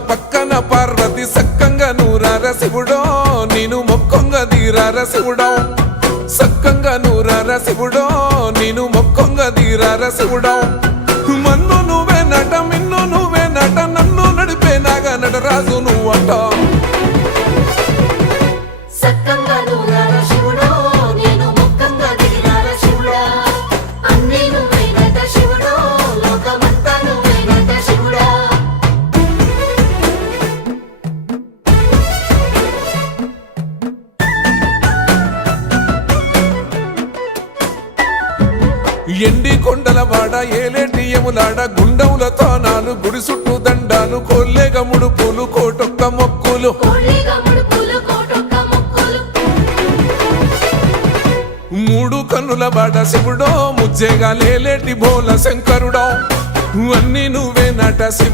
పక్కన పార్వతి సక్కంగా నూరార శివుడో నేను మొక్కంగా తీరార శివుడో సక్కంగా నూరార శివుడో నేను మొక్కంగా తీరార శివుడో మన్ను నువ్వే నట మిన్ను నువ్వే నట నన్ను నడిపే నాగా నటరాజు నువ్వంట ఎండి కొండల వాడ ఏలేటి యములాడ గుండములతో నాలు గుడి చుట్టూ దండాలు కోల్లేగ ముడుపులు కోటొక్క మొక్కులు మూడు కన్నుల వాడ శివుడో ముజ్జేగా లేలేటి బోల శంకరుడో అన్ని నువ్వే నట శివుడు